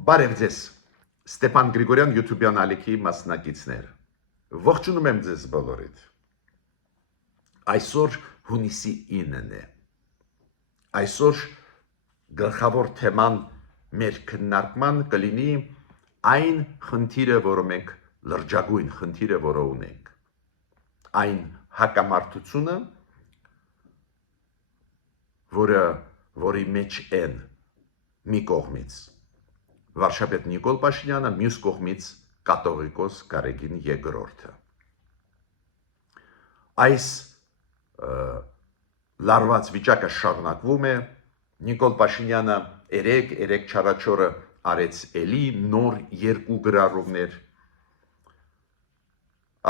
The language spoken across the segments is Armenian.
Բարև ձեզ, Ստեփան Գրիգորյան YouTube-յան ալիքի մասնակիցներ։ Ողջունում եմ ձեզ բոլորիդ։ Այսօր հունիսի 9-ն է։ Այսօր գլխավոր թեման մեր քննարկման կլինի այն խնդիրը, որը մենք լրջագույն խնդիրը, որը ունենք։ Այն հակամարտությունը, որի մեջ են մի կողմից վարչապետ Նիկոլ Փաշինյանը, մյուս կողմից կաթողիկոս Գարեգին Երկրորդը։ Այս լարված վիճակը շարունակվում է։ Նիկոլ Փաշինյանը երեք չարաչորը արեց էլի նոր երկու գրառումներ։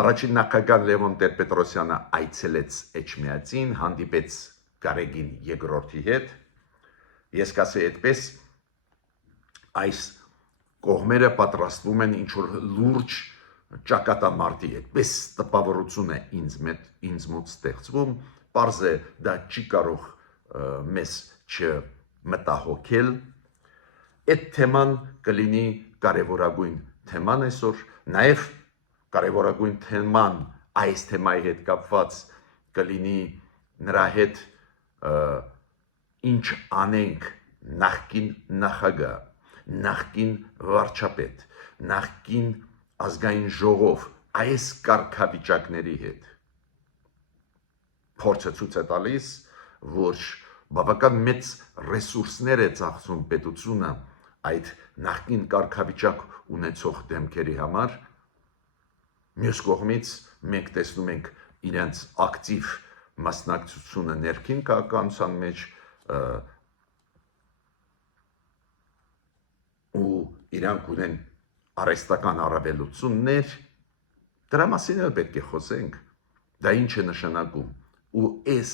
Առաջին նախագահ Լևոն Տեր-Պետրոսյանը այցելեց Էջմիածին, հանդիպեց Գարեգին Երկրորդի հետ։ Ես կասեի այդպես, այս կողմերը պատրաստվում են ինչ-որ լուրջ ճակատամարտի, այդպես տպավորություն է ինձ մոտ ստեղծվում, պարզ է դա չի կարող մեզ չմտահոգել։ Այդ թեման կլինի կարևորագույն թեման այսօր, նաև կարևորագույն թեման այս թեմայի հետ կապված կլինի նրա հետ ինչ անենք նախկին նախագահ, նախկին վարչապետ, նախկին ազգային ժողով այս կարգավիճակների հետ։ Փորձը ցույց է տալիս, որ բավական մեծ ռեսուրսներ է ծախսում պետությունը այդ նախկին կարգավիճակ ունեցող դեմքերի համար։ Մյուս կողմից մենք տեսնում ենք իրենց ակտիվ մասնակցությունը ներքին քաղաքականության մեջ ու իրանք ունեն արհեստական առավելություններ, դրա մասին էլ պետք է խոսենք, դա ինչ է նշանակում, ու այս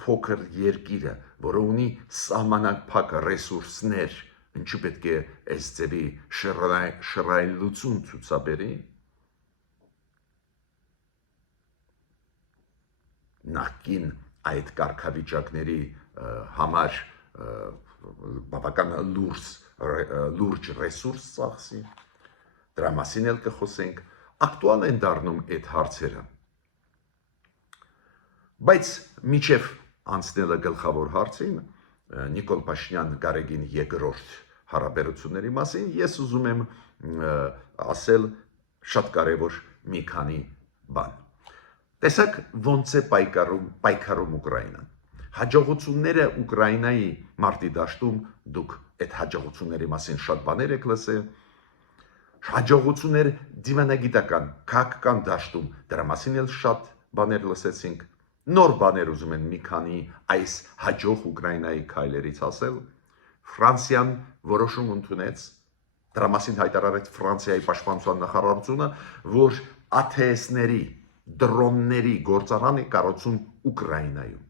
փոքր երկիրը, որը ունի սահմանափակ ռեսուրսներ, ինչու պետք է այս ձևի շռայլություն ցուցաբերի։ Նախկին այդ կարգավիճակների համար բավական լուրջ ռեսուրս ծախսի, դրա մասին էլ կխոսենք, ակտուալ են դառնում այդ հարցերը։ Բայց մինչև անցնելը գլխավոր հարցին, Նիկոլ Փաշինյան Գարեգին Երկրորդ հարաբերությունների մասին, ես ուզում եմ ասել շատ կարևոր մի քանի բան։ Տեսակ ոնց է պայքարում Ուկրաինան։ Հաջողությունները Ուկրաինայի մարտի դաշտում, դուք այդ հաջողությունների մասին շատ բաներ եք լսել, հաջողություններ դիվանագիտական, քաղաքական դաշտում, դրա մասին էլ շատ բաներ լսեցինք։ Նոր բաներ ուզում են մի քանի այս հաջող Ուկրաինայի քայլերից ասել։ Ֆրանսիան որոշում ընդունեց, դրա մասին հայտարարեց Ֆրանսիայի պաշտպանության նախարարությունը, որ ATS-ների, դրոնների գործարան է կառուցում Ուկրաինայում։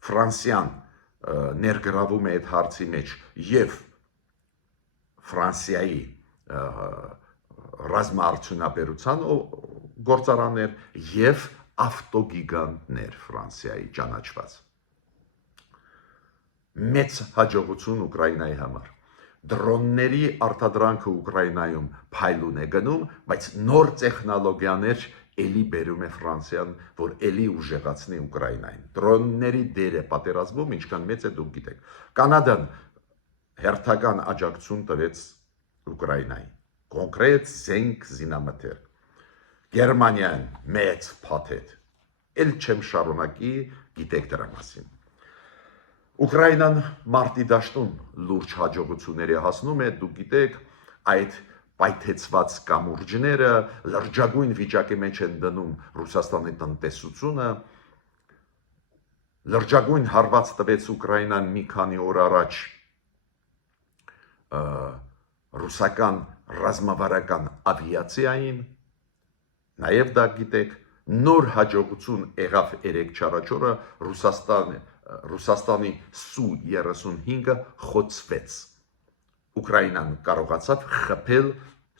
Ֆրանսիան ներգրավում է այդ հարցի մեջ եւ Ֆրանսիայի ռազմաարդյունաբերության գործարաններ եւ ավտոգիգանտներ Ֆրանսիայի ճանաչված։ Մեծ հաջողություն Ուկրաինայի համար։ Դրոնների արտադրանքը Ուկրաինայում փայլուն է գնում, բայց նոր տեխնոլոգիաներ էլի բերում է Ֆրանսիան, որ էլի ուժեղացնի Ուկրաինային։ Դրոնների դերը պատերազմում ինչքան մեծ է դուք գիտեք։ Կանադան հերթական աջակցություն տվեց Ուկրաինային, կոնկրետ զենք զինամթերք։ Գերմանիան մեծ փաթեթ։ Էլ չեմ շարունակի, գիտեք դրա մասին։ Ուկրաինան մարտի դաշտում լուրջ հաջողությունների հասնում է, դուք գիտեք, այդ պայթեցված կամուրջները լրջագույն վիճակի մեջ են դնում Ռուսաստանի տնտեսությունը, լրջագույն հարված տվեց Ուկրաինան մի քանի օր առաջ ռուսական ռազմավարական ավիացիային, նաև դա գիտեք, նոր հաջողություն եղավ 3-4 օրը Ռուսաստանի Su-35-ը խոցվեց։ Ուկրաինան կարողացավ խփել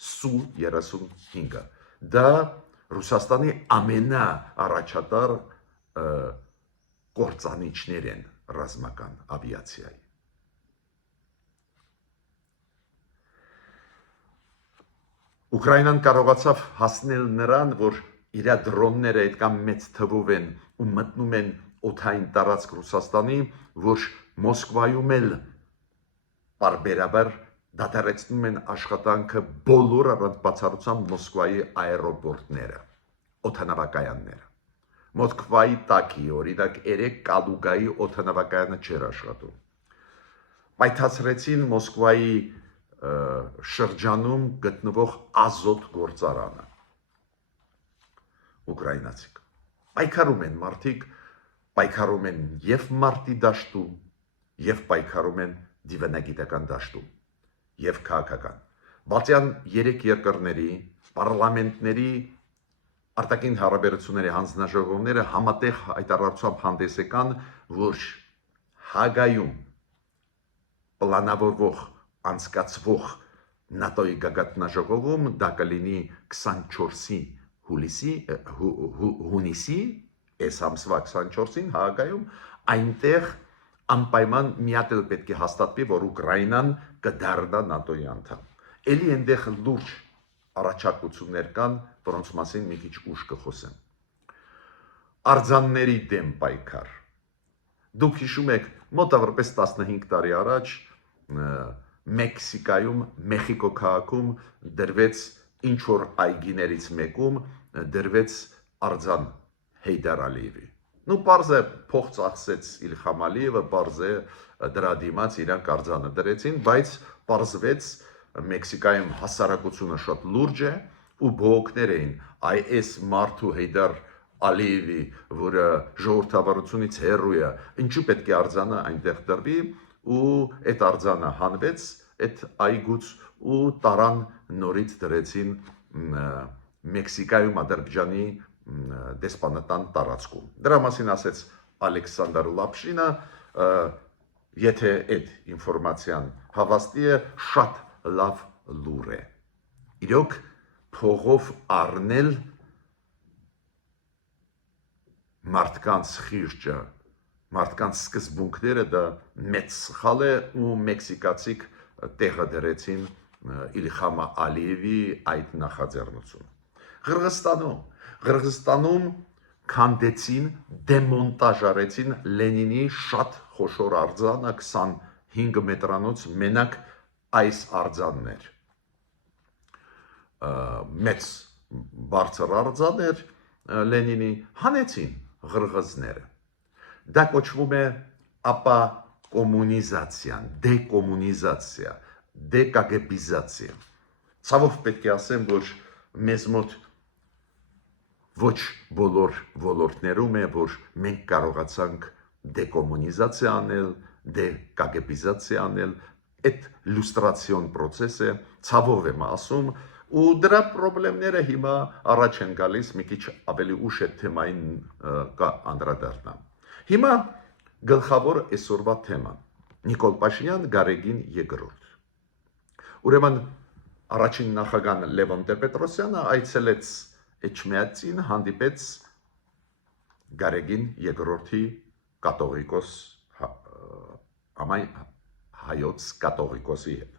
Su-35-ը։ Դա Ռուսաստանի ամենաառաջատար կործանիչներ են ռազմական ավիացիայի։ Ուկրաինան կարողացավ հասնել նրան, որ իր դրոնները այդքան մեծ թվով են ու մտնում են օդային տարածք Ռուսաստանի, որ Մոսկվայում էլ պարբերաբար դադարեցնում են աշխատանքը բոլոր առանց բացառության Մոսկվայի աերոպորտները, օդանավակայանները։ Մոսկվայի տակի, օրինակ, 3 Կալուգայի օդանավակայանը չէր աշխատում։ Պայթացրեցին Մոսկվայի շրջանում գտնվող ազոտ գործարանը։ Ուկրաինացիք պայքարում են մարդիկ, պայքարում են եւ մարտի դաշտում, եւ պայքարում են դիվանագիտական դաշտում, եւ քաղաքական։ Բալտյան 3 երկրների պարլամենտների արտաքին հարաբերությունների հանձնաժողովները համատեղ հայտարարությամբ հանդես եկան, որ Հագայում պլանավորվող անցկացվող ՆԱՏՕ-ի գագաթնաժողովում դա կլինի 24-ի հունիսի, այս ամսվա 24-ին Հագայում, այնտեղ անպայման միատ էլ պետք է հաստատվի, որ Ուկրաինան կդառնա ՆԱՏՕ-ի անդամ։ Էլի այնտեղ լուրջ առաջարկություններ կան, որոնց մասին մի քիչ ուշ կխոսեմ։ Արձանների դեմ պայքար։ Դուք հիշում եք, մոտավորապես 15 տարի առաջ Մեքսիկայում, Մեխիկո քաղաքում դրվեց ինչ-որ այգիներից մեկում դրվեց արձան Հեյդար Ալիևի։ Նու պարզ է փող ծախսեց Իլհամ Ալիևը, պարզ է դրա դիմաց իրանք արձանը դրեցին, բայց պարզվեց Մեքսիկայում հասարակությունը շատ լուրջ է ու բողոքներ էին այս մարդու Հեյդար Ալիևի, որը ժողովրդավարությունից հեռու է, ինչու պետք է արձանը այնտեղ դրվի, ու այդ արձանը հանվեց այդ այգուց ու տարան նորից դրեցին Մեքսիկայում Ադրբեջանի դեսպանատան տարածքում։ Դրա մասին ասեց Ալեքսանդր Լապշինը, եթե այդ ինֆորմացիան հավաստի է, շատ լավ լուր է։ Իրոք փողով առնել մարդկանց խիղճը, մարդկանց սկզբունքները դա մեծ սխալ է ու մեքսիկացիք տեղը դրեցին Իլհամ Ալիևի այդ նախաձեռնությունը։ Ղրղստանում քանդեցին, դեմոնտաժ արեցին Լենինի շատ խոշոր արձանը 25 մետրանոց մենակ այս արձաններ։ Մեծ բարձր արձան էր Լենինի, հանեցին ղրղզները։ Դա կոչվում է ապա կոմունիզացիան, դեկոմունիզացիա, դեկագեբիզացիա։ Ցավով պետք է ասեմ, որ մեզ մոտ ոչ բոլոր ոլորտներում է, որ մենք կարողացանք դեկոմունիզացիա անել, դեկագեբիզացիա անել, այդ լուստրացիոն process է, ցավով եմ ասում, ու դրա խնդիրները հիմա առաջ են գալիս, մի քիչ ավելի ուշ այդ թեմային անդրադառնամ։ Հիմա գլխավոր այսօրվա թեման՝ Նիկոլ Փաշինյան, Գարեգին II։ Ուրեմն առաջին նախագահ Լևոն Տեր-Պետրոսյանը այցելեց Էջմիածին, հանդիպեց Գարեգին II-ի կաթողիկոս հայոց կաթողիկոսի հետ։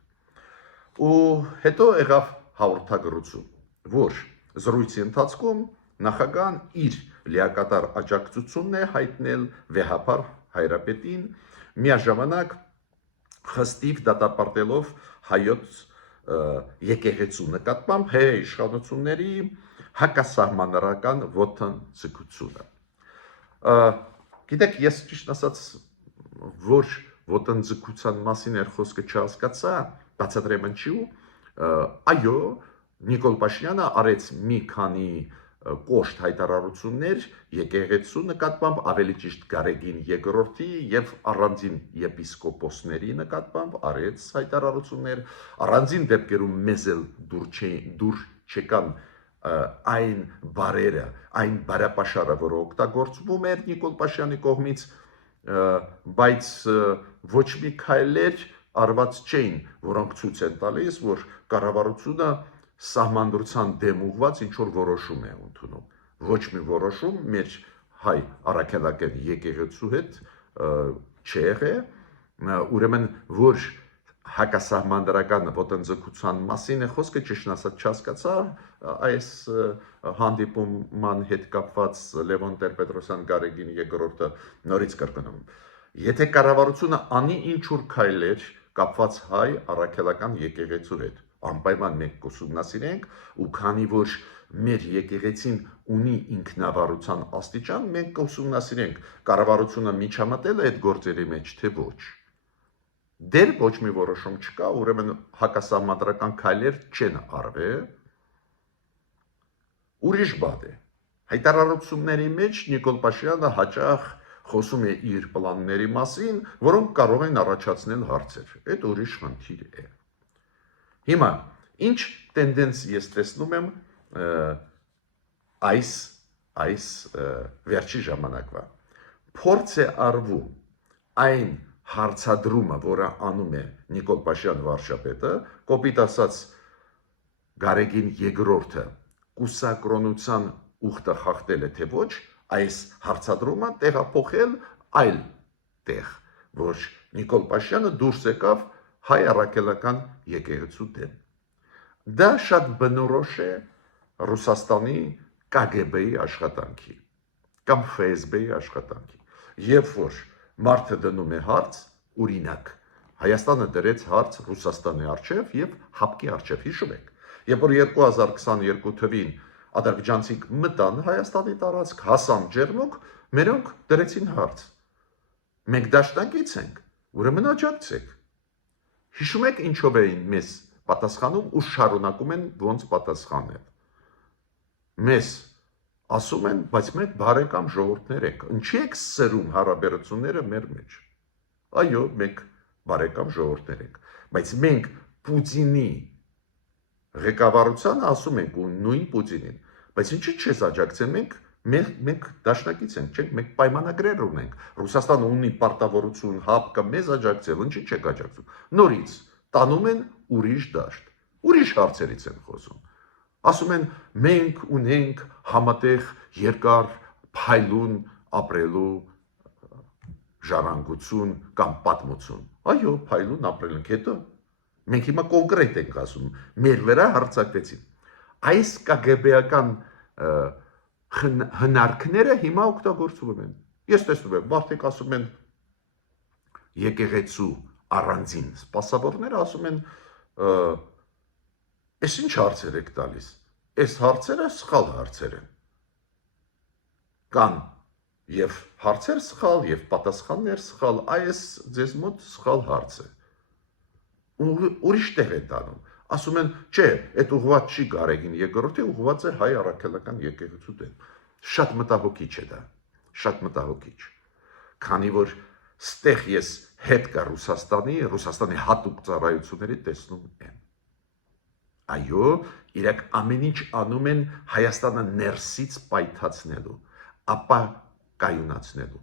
Ու հետո եղավ հաղորդագրություն, որ զրույցի ընթացքում նախագահան իր լիակատար աջակցությունն է հայտնել վեհապար հայրապետին, միաժամանակ խստիվ դատապարտելով հայոց եկեղեցու նկատմամբ հայ իշխանությունների հակասահմանարական ոտնձգությունը։ Գիտեք, ես ճիշտ ասած, որ ոտնձգության մասին էր խոսքը չհասկացա, բացատրեմ ինչու։ Այո, Նիկոլ Փաշինյանը արեց մի քանի կոշտ հայտարարություններ եկեղեցու նկատմամբ, ավելի ճիշտ Գարեգին II-ի եւ առանձին եպիսկոպոսների նկատմամբ արեց հայտարարություններ, առանձին դեպքերում մեզ էլ դուր չեկան այն բարերը, այն բարապաշարը, որը օգտագործվում էր Նիկոլ Փաշինյանի կողմից, բայց ոչ մի քայլեր արված չէին, որոնք ցույց են տալիս, որ կառավարությունը սահմանադրության դեմ ուղված ինչ-որ որոշում է ընդունում։ Ոչ մի որոշում մեր հայ առաքելական եկեղեցու հետ չի եղել, ուրեմն որ հակասահմանադրական ոտնձգության մասին է խոսքը, ճիշտն ասած չհասկացա այս հանդիպման հետ կապված Լևոն Տեր-Պետրոսյան Գարեգին երկրորդը նորից կրկնում։ Եթե կառավարությունը անի ինչ-որ քայլեր կապված հայ առաքելական եկեղեցու հետ, անպայման մենք կուսումնասիրենք, ու քանի որ մեր եկեղեցին ունի ինքնավարության աստիճան, մենք կուսումնասիրենք կառավարությունը միջամտել է այդ գործերի մեջ, թե ոչ։ Դեռ ոչ մի որոշում չկա, ուրեմն հակասահմանադրական քայլեր չեն արվել։ Ուրիշ բան է։ Հայտարարությունների մեջ Նիկոլ Փաշինյանը հաճախ խոսում է իր պլանների մասին, որոնք կարող են առաջացնել հարցեր։ Այդ ուրիշ խնդիր է։ Հիմա ինչ տենդենս ես տեսնում եմ այս վերջի ժամանակվա։ Փորձ է արվում այն հարցադրումը, որը անում է Նիկոլ Փաշինյան վարչապետը, կոպիտ ասած Գարեգին երկրորդը կուսակրոնության ուխտը խախտել է թե ոչ, այս հարցադրումը տեղափոխել այլ տեղ, որ Նիկոլ Փաշինյանը դուրս եկավ հայ առաքելական եկեղեցու դեմ։ Դա շատ բնորոշ է Ռուսաստանի KGB-ի աշխատանքի կամ FSB-ի աշխատանքի։ Երբ որ մարդը դնում է հարց, օրինակ, Հայաստանը դրեց հարց Ռուսաստանի առջև եւ ՀԱՊԿ-ի առջև, հիշում եք։ Երբ որ 2022 թվին ադրբեջանցիք մտան Հայաստանի տարածք, հասան Ջերմուկ, մերոնք դրեցին հարց։ Մենք դաշնակից ենք, ուրեմն աջակցեք։ Հիշում եք ինչով էին մեզ պատասխանում ու շարունակում են ոնց պատասխանել։ Մեզ ասում են, բայց մենք բարեկամ ժողովուրդներ ենք, ինչի եք սրում հարաբերությունները մեր մեջ։ Այո, մենք բարեկամ ժողովուրդներ ենք, բայց մենք Պուտինի ղեկավարությանը ասում ենք ու նույն Պուտինին, բայց ինչի՞ չես աջակցել, մենք դաշնակից ենք, չենք, մենք պայմանագրեր ունենք։ Ռուսաստանը ունի պարտավորություն ՀԱՊԿ-ը մեզ աջակցել, ինչի՞ չեք աջակցում։ Նորից տանում են ուրիշ դաշտ, ուրիշ հարցերից են խոսում։ Ասում են մենք ունենք համատեղ երկար փայլուն ապրելու ժառանգություն կամ պատմություն։ Այո, փայլուն ապրել ենք, հետո մենք հիմա կոնկրետ ենք ասում, մեր վրա հարձակվեցին։ Այս KGB-ական հնարքները հիմա օգտագործվում են։ Ես տեսնում եմ, մարդիկ ասում են եկեղեցու առանձին սպասավորները ասում են «Էս ինչ հարցեր եք տալիս»։ Այս հարցերը սխալ հարցեր են։ Կան եւ հարցեր սխալ եւ պատասխաններ սխալ, այս ձեզ մոտ սխալ հարց է։ Ուրիշ տեղ են տանում։ Ասում են, չէ, այդ ուղղված չի Գարեգին երկրորդի, ուղղված է հայ առաքելական եկեղեցու դեմ։ Շատ մտահոգիչ է դա, շատ մտահոգիչ։ Քանի որ ստեղ ես հետ կա Ռուսաստանի հատուկ ծառայությունների տեսնում եմ։ Այո, իրենք ամեն ինչ անում են Հայաստանը ներսից պայթացնելու, ապա կայունացնելու։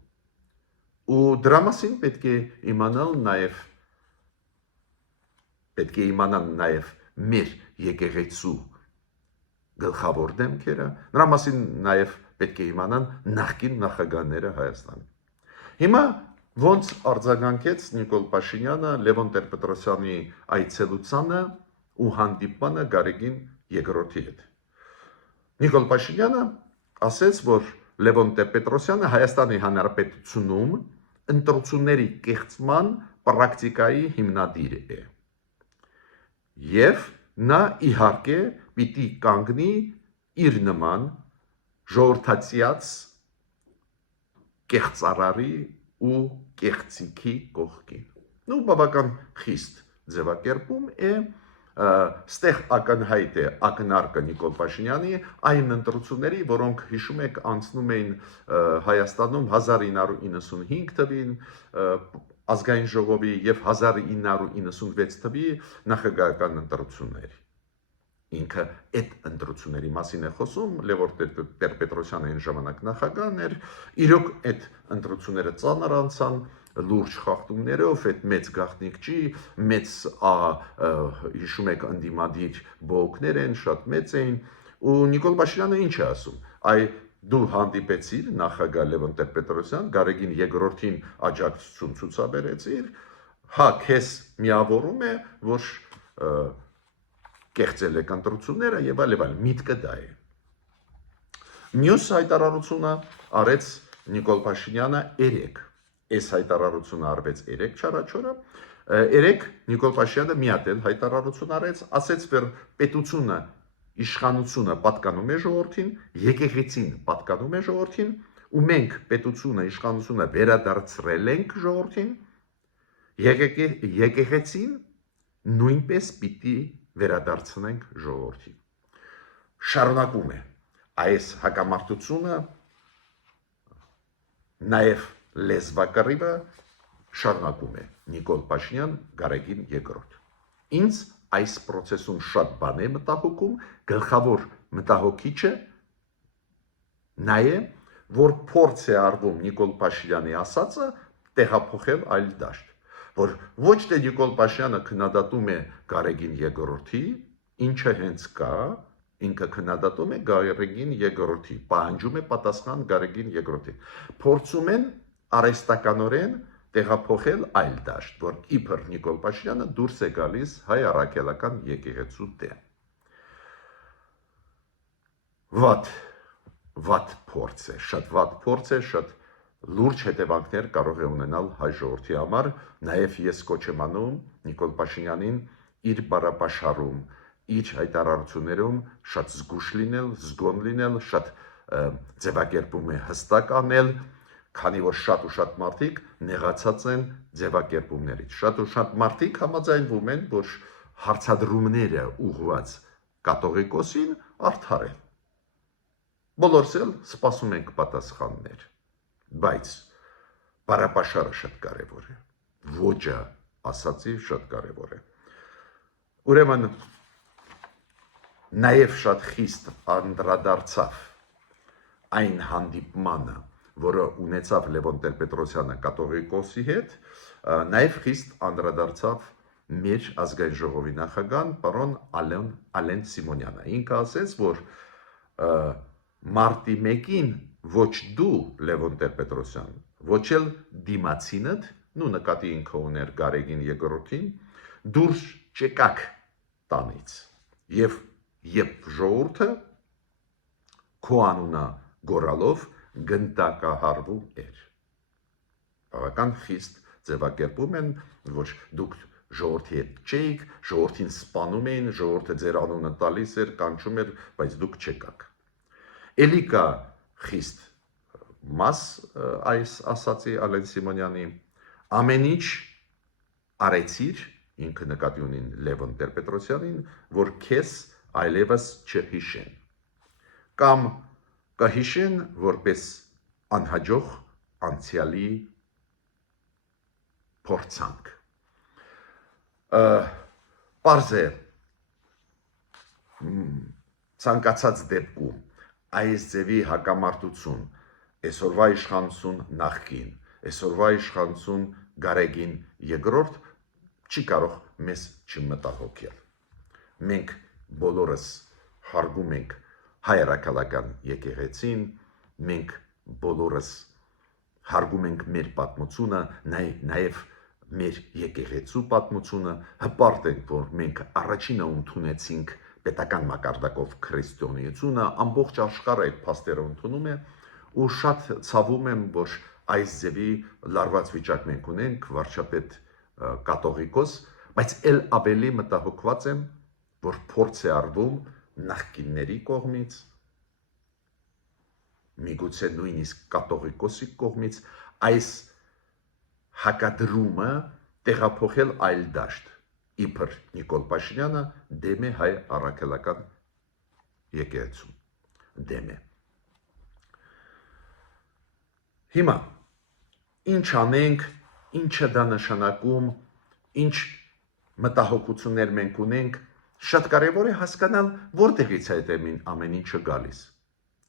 Ու դրա մասին պետք է իմանան նաև մեր եկեղեցու գլխավոր դեմքերը, նրա մասին նաև պետք է իմանան նախկին նախագահները Հայաստանի։ Հիմա ոնց արձագանքեց Նիկոլ Փաշինյանը Լևոն Տեր-Պետրոսյանի այցելությանը ու հանդիպմանը Գարեգին երկրորդի հետ։ Նիկոլ Փաշինյանը ասեց, որ Լևոն Տեր-Պետրոսյանը Հայաստանի Հանրապետությունում ընտրությունների կեղծման պրակտիկայի հիմնադիր է։ Եվ նա իհարկե պիտի կանգնի իր նման ժողովրդացիած կեղծարարի ու կեղծիքի կողքին։ Ու բավական խիստ ձևակերպում է, ստեղ ակնհայտ է ակնարկը Նիկոլ Փաշինյանի այն ընտրությունների, որոնք հիշում եք անցնում էին Հայաստանում 1995 թվին ազգային ժողովի եւ 1996 թվի նախագահական ընտրությունների։ Ինքը այդ ընտրությունների մասին է խոսում, Լևոն Տեր-Պետրոսյանը այն ժամանակ նախագահն էր, իրոք այդ ընտրությունները ծանր անցան, լուրջ խախտումներով, այդ մեծ գաղտնիք չի, մեծ հիշում եք ընդդիմադիր բողոքներ են, շատ մեծ էին, ու Նիկոլ Փաշինյանը ինչ է ասում, այ դու հանդիպեցիր նախագահ Լևոն Տեր-Պետրոսյան, Գարեգին երկրորդին աջակցություն ցուցաբերեցիր, հա քեզ միավորում է, որ կեղծել եք ընտրությունները եւ այլ, միտքը դա է։ Մյուս հայտարարությունը արեց Նիկոլ Փաշինյանը 3։ Այս հայտարարությունը արվեց 3 չարաչորը։ 3 Նիկոլ Փաշինյանը մի հատ էլ հայտարարություն արեց, ասեց, որ պետությունը, իշխանությունը պատկանում է ժողովրդին, եկեղեցին պատկանում է ժողովրդին, ու մենք պետությունը, իշխանությունը վերադարձրել ենք ժողովրդին, եկեղեցին նույնպես պիտի վերադարձնենք ժողովրդին։ Շարունակում է այս հակամարտությունը, նաև լեզվակռիվը շարունակում է Նիկոլ Փաշինյան Գարեգին II։ Ինձ այս process-ում շատ բան է մտահոգում, գլխավոր մտահոգիչը նա է, որ փորձ է արվում Նիկոլ Փաշինյանի ասածը տեղափոխել այլ դաշտ, որ ոչ թե Նիկոլ Փաշինյանը քննադատում է Գարեգին II-ի, ինչը հենց կա, ինքը քննադատում է Գարեգին II-ի, պահանջում է պատասխան Գարեգին II-ի։ Փորձում են արհեստականորեն տեղափոխել այլ դաշտ, որ իբր Նիկոլ Փաշինյանը դուրս է գալիս հայ առաքելական եկեղեցու դեմ։ Վատ փորձ է, շատ վատ փորձ է, շատ լուրջ հետևանքներ կարող է ունենալ հայ ժողովրդի համար, նաև ես կոչ եմ անում Նիկոլ Փաշինյանին իր բառապաշարում, իր հայտարարություններում շատ զգուշ լինել, զգոն լինել, շատ ձևակերպում է հստակ անել, քանի որ շատ ու շատ մարդիկ նեղացած են ձևակերպումներից։ Շատ ու շատ մարդիկ համաձայնվում են, որ հարցադրումները ուղղված կաթողիկոսին արդար են։ Բոլորս էլ սպասում ենք պատասխաններ, բայց բառապաշարը շատ կարևոր է, ոճը ասացի շատ կարևոր է։ Ուրեմն նաև շատ խիստ անդրադարձավ այն հանդիպմանը, որը ունեցավ Լևոն Տեր-Պետրոսյանը կաթողիկոսի հետ, նաև խիստ անդրադարձավ մեր ազգային ժողովի նախագահ պարոն Ալեն Սիմոնյանը։ Ինքը ասեց, որ մարտի 1-ին ոչ դու Լևոն Տեր-Պետրոսյան, ոչ էլ դիմացինդ, նու նկատի ինքը ուներ Գարեգին II-ին, դուրս չեկաք տանից, եւ ժողովուրդը քո անունը գորալով գնդակահարվում էր։ Բավական խիստ ձևակերպում են, որ դուք ժողովրդի հետ չէիք, ժողովրդին սպանում էին, ժողովուրդը ձեր անունը տալիս էր, կանչում էր, բայց դուք չեկաք։ Էլի կա խիստ մաս այս ասացի Ալեն Սիմոնյանի, ամեն ինչ արեցիր, ինքը նկատի ունին Լևոն Տեր-Պետրոսյանին, որ քեզ այլևս չհիշեն, կամ կհիշեն որպես անհաջող անցյալի փորձանք։ Պարզ է, ցանկացած դեպքում այս ձևի հակամարտություն, այսօրվա իշխանություն նախկին, այսօրվա իշխանություն Գարեգին II չի կարող մեզ չմտահոգել։ Մենք բոլորս հարգում ենք հայ առաքելական եկեղեցին, մենք բոլորս հարգում ենք մեր պատմությունը, նաև մեր եկեղեցու պատմությունը, հպարտ ենք, որ մենք առաջինը ընդունեցինք պետական մակարդակով քրիստոնեությունը, ամբողջ աշխարհը այդ փաստերը ընդունում է, ու շատ ցավում եմ, որ այս ձևի լարված վիճակ մենք ունենք, վարչապետ կաթողիկոս, բայց էլ ավելի մտահոգված եմ, որ փորձ է արվում նախկինների կողմից, միգուցե նույնիսկ կաթողիկոսի կողմից այս հակադրումը տեղափոխել այլ դաշտ, իբր Նիկոլ Փաշինյանը դեմ է հայ առաքելական եկեղեցուն, դեմ է։ Հիմա ինչ անենք, ինչը դա նշանակում, ինչ մտահոգություններ մենք ունենք, շատ կարևոր է հասկանալ, որտեղից է այդ ամեն ինչը գալիս։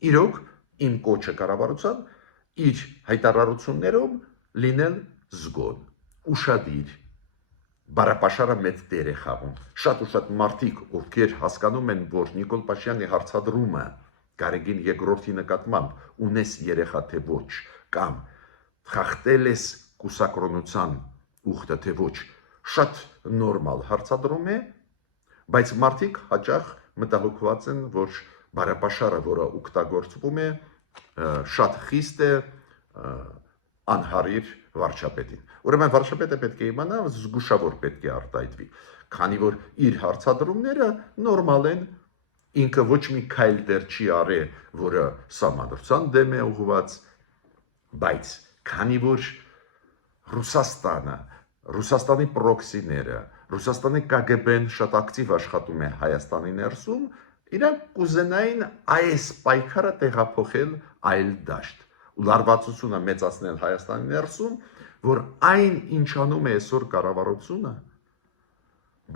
Իրոք, իմ կոչը կառավարության իր հայտարարություններով լինել զգոն, ուշադիր, բառապաշարը մեծ դեր է խաղում։ Շատ ու շատ մարդիկ, ովքեր հասկանում են, որ Նիկոլ Փաշինյանի հարցադրումը Գարեգին II-ի նկատմամբ ունես երեխա թե ոչ, կամ խախտել ես կուսակրոնության ուխտը թե ոչ, շատ նորմալ հարցադրում է, բայց մարդիկ հաճախ մտահոգված են, որ բարապաշարը, որը օգտագործվում է, շատ խիստ է անհարիր վարչապետին։ Ուրեմն վարչապետը պետք է իմանա, զգուշավոր պետք է արտահայտվի, քանի որ իր հարցադրումները նորմալ են, ինքը ոչ մի քայլ դեռ չի արել, որը սահմանադրության դեմ է ուղղված, բայց քանի որ Ռուսաստանի պրոքսիները, Ռուսաստանի KGB-ն շատ ակտիվ աշխատում է Հայաստանի ներսում, իրանք կուզենային այս պայքարը տեղափոխել այլ դաշտ ու լարվածությունը մեծացնել Հայաստանի ներսում, որ այն ինչ անում է այսօր կառավարությունը,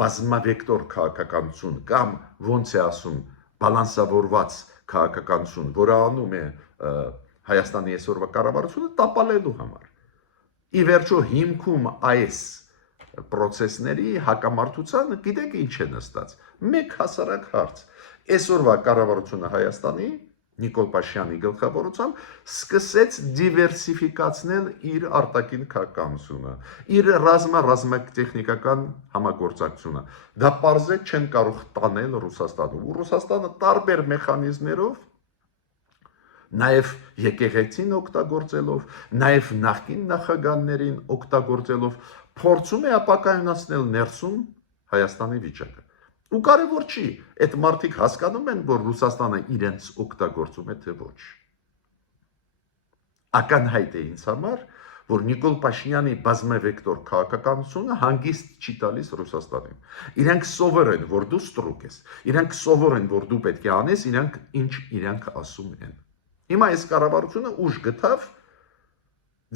բազմավեկտոր քաղաքականություն կամ ոնց է ասում բալանսավորված քաղաքականություն, որը անում է Հայաստանի այսօրվա կառավարությունը տապալելու համար։ Ի վերջո հիմքում այս process-ների հակամարտության գիտեք ինչ է նստած։ Մեկ հասարակ հարց։ Այսօրվա կառավարությունը Հայաստանի Նիկոլ Փաշինյանի գլխավորությամբ սկսեց դիվերսիֆիկացնել իր արտաքին քաղաքականությունը, իր ռազմատեխնիկական համագործակցությունը։ Դա պարզ է չեն կարող տանել Ռուսաստանում։ Ու Ռուսաստանը տարբեր մեխանիզմներով, նաև եկեղեցին օգտագործելով, նաև նախկին նախագահներին օգտագործելով, փորձում է ապակայունացնել ներսում Հայաստանի վիճակը։ Ու կարևոր չի, այդ մարդիկ հասկանում են, որ Ռուսաստանը իրենց օգտագործում է, թե ոչ։ Ակնհայտ է ինձ համար, որ Նիկոլ Փաշինյանի բազմավեկտոր քաղաքականությունը հանգիստ չի տալիս Ռուսաստանին։ Իրանք սովոր են, որ դու ստրուկ ես։ Իրանք սովոր են, որ դու պետք է անես իրանք ինչ իրանք ասում են։ Հիմա այս կառավարությունը ուժ գտավ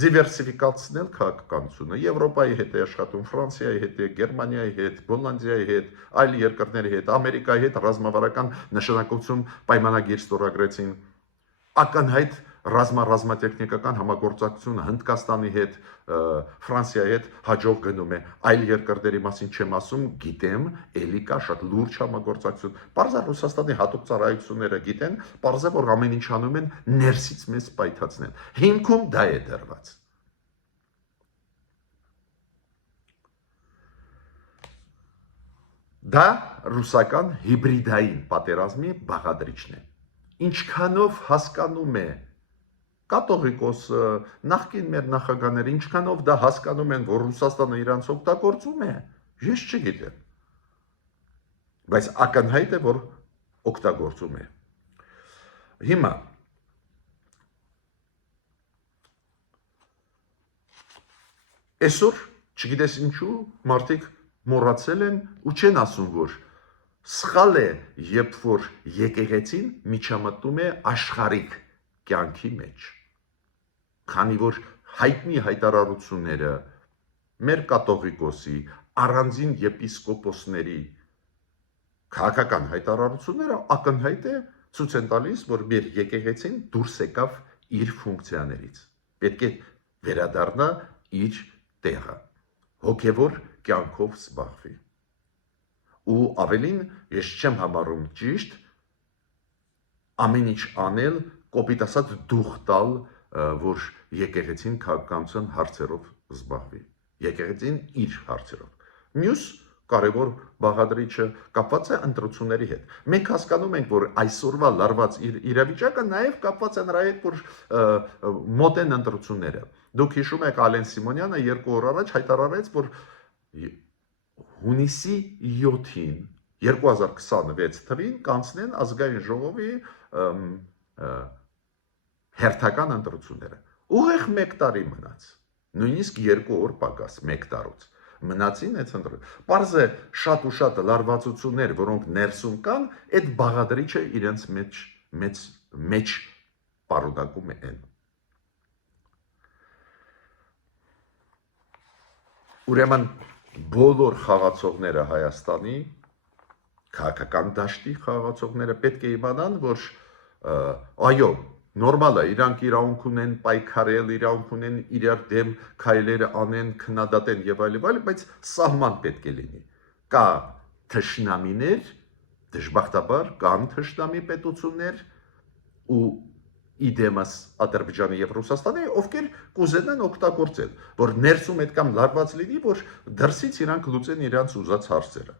դիվերսիֆիկացնել քաղաքականությունը։ Եվրոպայի հետ է աշխատում, Ֆրանսիայի հետ է, Գերմանիայի հետ, Հոլանդիայի հետ, այլ երկրների հետ, Ամերիկայի հետ ռազմավարական նշանակություն պայմանագիր ստորագրեցին։ Ակնհայտ ռազմատեխնիկական համագործակցությունը Հնդկաստանի հետ, Ֆրանսիայի հետ հաջող գնում է։ Այլ երկրների մասին չեմ ասում, գիտեմ, էլի կա շատ լուրջ համագործակցություն։ Պարզա Ռուսաստանի հատուկ ծառայությունները գիտեն, պարզա որ ամեն ինչ անում են ներսից մեզ պայթացնել։ Հիմքում դա է դրված։ Դա ռուսական հիբրիդային պատերազմի բաղադրիչն է։ Ինչքանով հասկանում է կաթողիկոսը, նախկին մեր նախագահները, ինչքանով դա հասկանում են, որ Ռուսաստանը իրանց օգտագործում է, ես չգիտեմ։ Բայց ակնհայտ է, որ օգտագործում է։ Հիմա այսօր, չգիտես ինչու, մարդիկ մոռացել են ու չեն ասում, որ սխալ է, երբ որ եկեղեցին միջամտում է աշխարհիկ կյանքի մեջ։ Քանի որ հայտնի հայտարարությունները մեր կաթողիկոսի, առանձին եպիսկոպոսների քաղաքական հայտարարությունները ակնհայտ է ցույց են տալիս, որ մեր եկեղեցին դուրս եկավ իր ֆունկցիաներից։ Պետք է վերադառնա իր տեղը, հոգևոր կյանքով զբաղվի։ Ու ավելին, ես չեմ համարում ճիշտ ամեն ինչ անել, կոպիտ ասած դուխ տալ, որ եկեղեցին քաղաքականության հարցերով զբաղվի։ Եկեղեցին իր հարցերով։ Մյուս կարևոր բաղադրիչը կապված է ընտրությունների հետ։ Մենք հասկանում ենք, որ այսօրվա լարված իրավիճակը նաև կապված է նրա հետ, որ մոտ են ընտրությունները։ Դուք հիշում եք Ալեն Սիմոնյանը 2 օր առաջ հայտարարեց, որ հունիսի 7-ին 2026 թվին կանցնեն ազգային ժողովի հերթական ընտրությունները։ Ուղիղ 1 տարի մնաց, նույնիսկ 2 օր պակաս 1 տարուց մնացին այդ ընտրությունները։ Պարզ է շատ ու շատ լարվածություններ, որոնք ներսում կան, այդ բաղադրիչը իրենց մեջ պարունակում են։ Ուրեմն բոլոր խաղացողները Հայաստանի քաղաքական դաշտի խաղացողները պետք է իմանան, որ այո, նորմալ է, իրանք իրավունք ունեն պայքարել, իրավունք ունեն իրար դեմ քայլեր անեն, քննադատեն եւ այլ, բայց սահման պետք է լինի։ Կա թշնամիներ, դժբախտաբար կան թշնամի պետություններ ու իդեմս Ադրբեջանի եւ Ռուսաստանի, ովքեր կուզենան օգտագործել, որ ներսում այդքան լարված լինի, որ դրսից իրանք լուծեն իրանց ուզած հարցերը։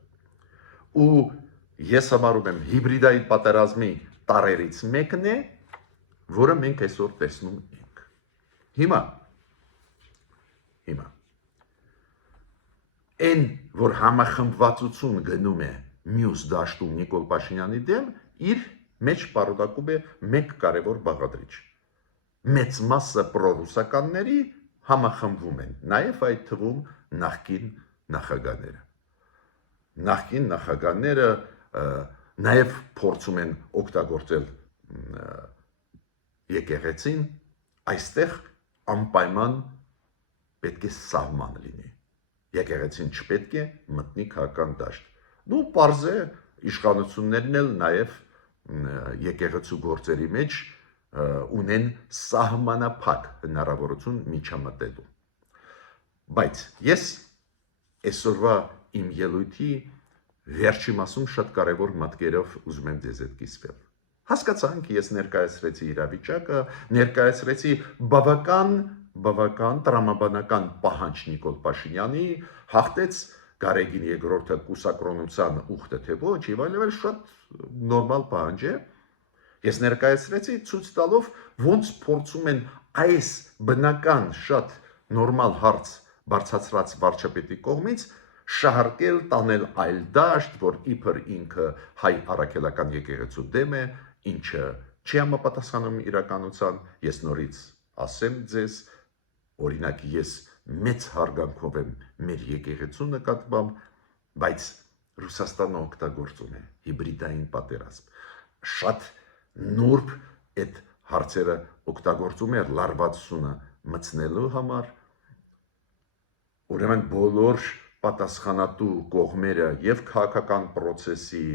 Ու ես համարում եմ հիբրիդային պատերազմի տարերից մեկն է, որը մենք այսօր տեսնում ենք։ Հիմա այն, որ համախմբվածություն գնում է մյուս դաշտում Նիկոլ Փաշինյանի դեմ, իր մեջ պարունակում է մեկ կարևոր բաղադրիչ։ Մեծ մասը պրոռուսականների համախմբվում են, նաև այդ թվում նախկին նախագահները։ Նախկին նախագահները նաև փորձում են օգտագործել եկեղեցին, այստեղ անպայման պետք է սահման լինի։ Եկեղեցին չպետք է մտնի քաղաքական դաշտ։ Դու պարզ է իշխանություններն էլ նաև եկեղեցու գործերի մեջ ունեն սահմանափակ հնարավորություն միջամտելու։ Բայց ես այսօրվա իմ ելույթի վերջի մասում շատ կարևոր մտքերով ուզում եմ ձեզ հետ կիսվել։ Հասկացանք, ես ներկայացրեցի իրավիճակը, ներկայացրեցի բավական տրամաբանական պահանջ Նիկոլ Փաշինյանի, հաղթեց Գարեգին երկրորդը կուսակրոնության ուխտը թե ոչ, եւ այլն շատ նորմալ պահանջ է։ Ես ներկայացրեցի ցույց տալով ոնց փորձում են այս բնական շատ նորմալ հարց բարձրացրած վարչապետի կողմից շահարկել, տանել այլ դաշտ, որ իբր ինքը հայ առաքելական եկեղեցու դեմ է, ինչը չի համապատասխանում իրականության։ Ես նորից ասեմ ձեզ, օրինակ ես մեծ հարգանքով եմ մեր եկեղեցու նկատմամբ, բայց Ռուսաստանը օգտագործում է հիբրիդային պատերազմ։ Շատ նուրբ այդ հարցերը օգտագործում է լարվածությունը մտցնելու համար։ Ուրեմն բոլոր պատասխանատու կողմերը եւ քաղաքական process-ի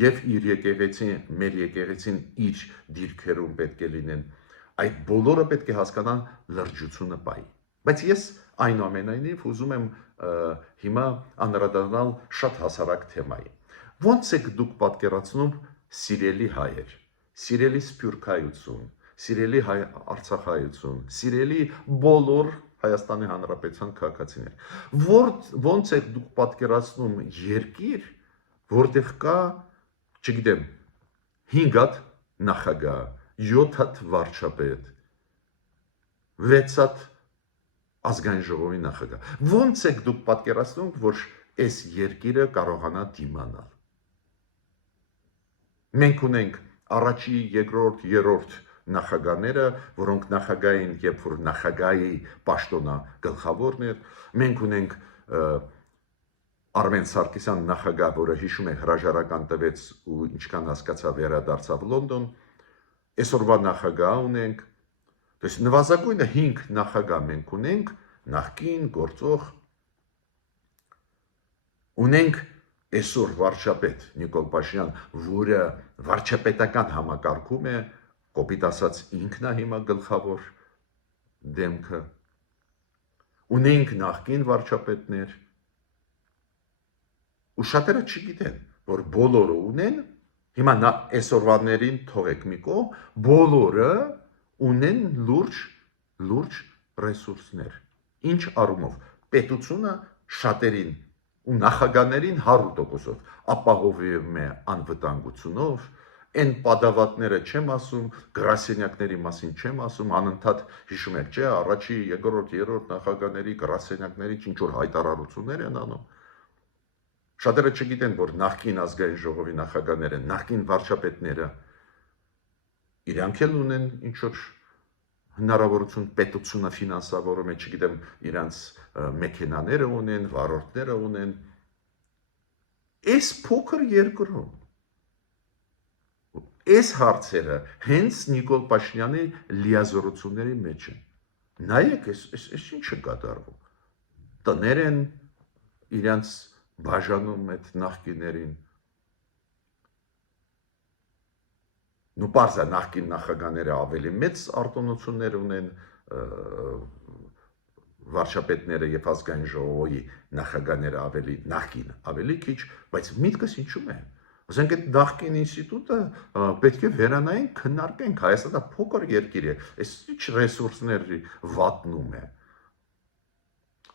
եւ իր եկեղեցին, մեր եկեղեցին իր դիրքերում պետք է լինեն։ Այդ բոլորը պետք է հասկանան լրջությունը պահի։ Բայց ես այնուամենայնիվ ուզում եմ հիմա անդրադառնալ շատ հասարակ թեմայի։ Ոնց եք դուք պատկերացնում սիրելի հայեր, սիրելի սփյուռքայություն, սիրելի հայ արցախայություն, սիրելի բոլոր Հայաստանի Հանրապետության քաղաքացիներ։ Ոնց եք դուք պատկերացնում երկիր, որտեղ կա, չգիտեմ, 5 հատ նախագահ, 7 հատ վարչապետ, 6 հատ ազգային ժողովի նախագահ։ Ոնց եք դուք պատկերացնում, որ այս երկիրը կարողանա դիմանալ։ Մենք ունենք առաջի, երկրորդ, երրորդ նախագահները, որոնք նախագահային, երբ որ նախագահի պաշտոնը գլխավորն էր, մենք ունենք Արմեն Սարգսյան նախագահ, որը հիշում է հրաժարական տվեց ու ինչքան հասկացա վերադարձավ Լոնդոն, այսօրվա նախագահ ունենք, դες նվազագույնը 5 նախագահ մենք ունենք, նախկին գործող, ունենք այսօր վարչապետ Նիկոլ Փաշինյան, որը վարչապետական համակարգում է, կոպիտ ասած ինքն է հիմա գլխավոր դեմքը, ունենք նախկին վարչապետներ, ու շատերը չգիտեն, որ բոլորը ունեն, հիմա այսօրվաներին թողեք մի կողմ, բոլորը ունեն լուրջ ռեսուրսներ։ Ինչ առումով պետությունը շատերին ու նախագահներին 100%-ով ապահովում է անվտանգությունով, այն պատավատները չեմ ասում, գրասենյակների մասին չեմ ասում, անընդհատ հիշում եք, չէ, առաջի, երկրորդ, երրորդ նախագահների գրասենյակների ինչ որ հայտարարություններ են անում։ Շատերը չգիտեն, որ նախկին ազգային ժողովի նախագահները, նախկին վարչապետները իրանք էլ ունեն ինչ որ հնարավորություն պետությունը ֆինանսավորում է, չգիտեմ, իրանց մեքենաները ունեն, վարորդները ունեն։ Այս փոքր երկրում այս հարցերը հենց Նիկոլ Փաշինյանի լիազորությունների մեջ են։ Նայեք, այս ինչը կատարվում։ Տներ են իրանց բաժանում այդ նախկիներին։ Նու պարզ է նախկին նախագահները ավելի մեծ արտոնություններ ունեն, վարչապետները եւ ազգային ժողովի նախագահները ավելի նախկին, ավելի քիչ, բայց միտքս ինչու՞մ է, Ասենք այդ նախկին ինստիտուտը պետք է վերանային քննարկենք, Հայաստանը փոքր երկիր է, այս ինչ ռեսուրսների վատնում է։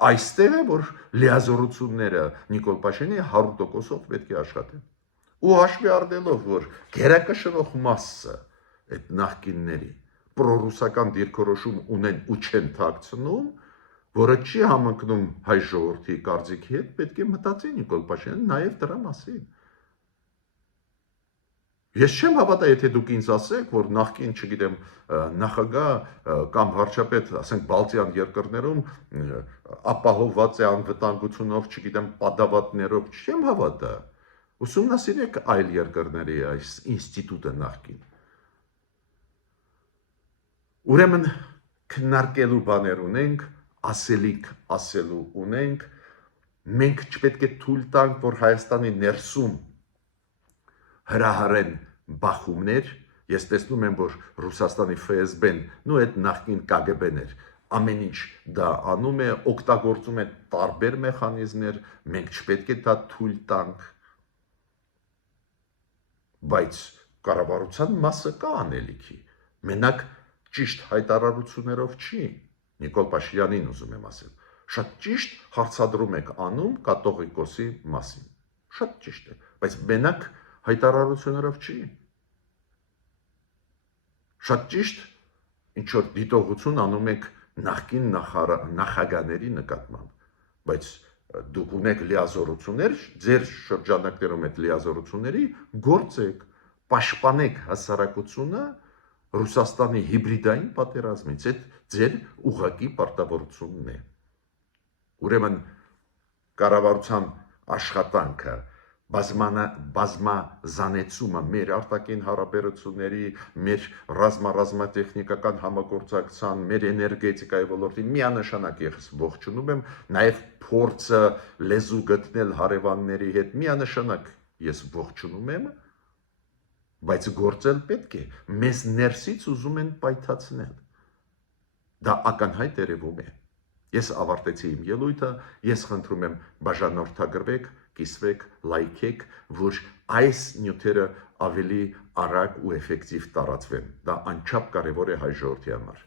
Այստեղ է, որ լիազորությունները Նիկոլ Փաշինյանի 100%-ով պետք է աշխատեն։ Ու հաշվի առնելով, որ գերակշռող մասը այդ նախկինների պրոռուսական դիրքորոշում ունեն ու չեն թաքցնում, որը չի համընկնում հայ ժողովրդի կարծիքի հետ, պետք է մտածի Նիկոլ Փաշինյանը նաև դրա մասին։ Ես չեմ հավատա, եթե դուք ինձ ասեք, որ նախկին, չգիտեմ, նախագահ կամ վարչապետ, ասենք Բալտյան երկրներում ապահովված է անվտանգությունով, չգիտեմ, պատավատներով, չեմ հավատա։ Ուսումնասիրեք այլ երկրների այս ինստիտուտը նախկին։ Ուրեմն քննարկելու բաներ ունենք, ասելիք ասելու ունենք, մենք չպետք է թույլ տանք, որ Հայաստանի ներսում հրահարեն բախումներ, ես տեսնում եմ, որ Ռուսաստանի ՖՍԲ-ն ու այդ նախկին ԿԳԲ-ն էր, ամեն ինչ դա անում է, օգտագործում է տարբեր մեխանիզմներ, մենք չպետք է դա թույլ տանք, բայց կառավարության մասը կա անելիքի, մենակ ճիշտ հայտարարություններով չի, Նիկոլ Փաշինյանին ուզում եմ ասել, շատ ճիշտ հարցադրում եք անում կատողիկոսի մասին, շատ ճիշտ է, բայց մենակ հայտարարություններով չի։ Շատ ճիշտ ինչ որ դիտողություն անում եք նախկին նախագահների նկատմամբ, բայց դուք ունեք լիազորություններ, ձեր շրջանակներում այդ լիազորությունների գործեք, պաշտպանեք հասարակությունը Ռուսաստանի հիբրիդային պատերազմից, այդ ձեր ուղղակի պարտավորությունն է։ Ուրեմն կառավարության աշխատանքը բազմազանեցումը մեր արտաքին հարաբերությունների, մեր ռազմատեխնիկական համագործակցության, մեր էներգետիկայի ոլորտի միանշանակ ես ողջունում եմ, նաև փորձը լեզու գտնել հարևանների հետ միանշանակ ես ողջունում եմ, բայց գործել պետք է, մեզ ներսից ուզում են պայթացնել, դա ակնհայտ երևում է։ Ես ավարտեցի իմ ելույթը, ես խնդրում եմ բաժանորդագրվեք, կիսվեք, լայքեք, որ այս նյութերը ավելի արագ ու էֆեկտիվ տարածվեն։ Դա անչափ կարևոր է հայ ժողովրդի համար։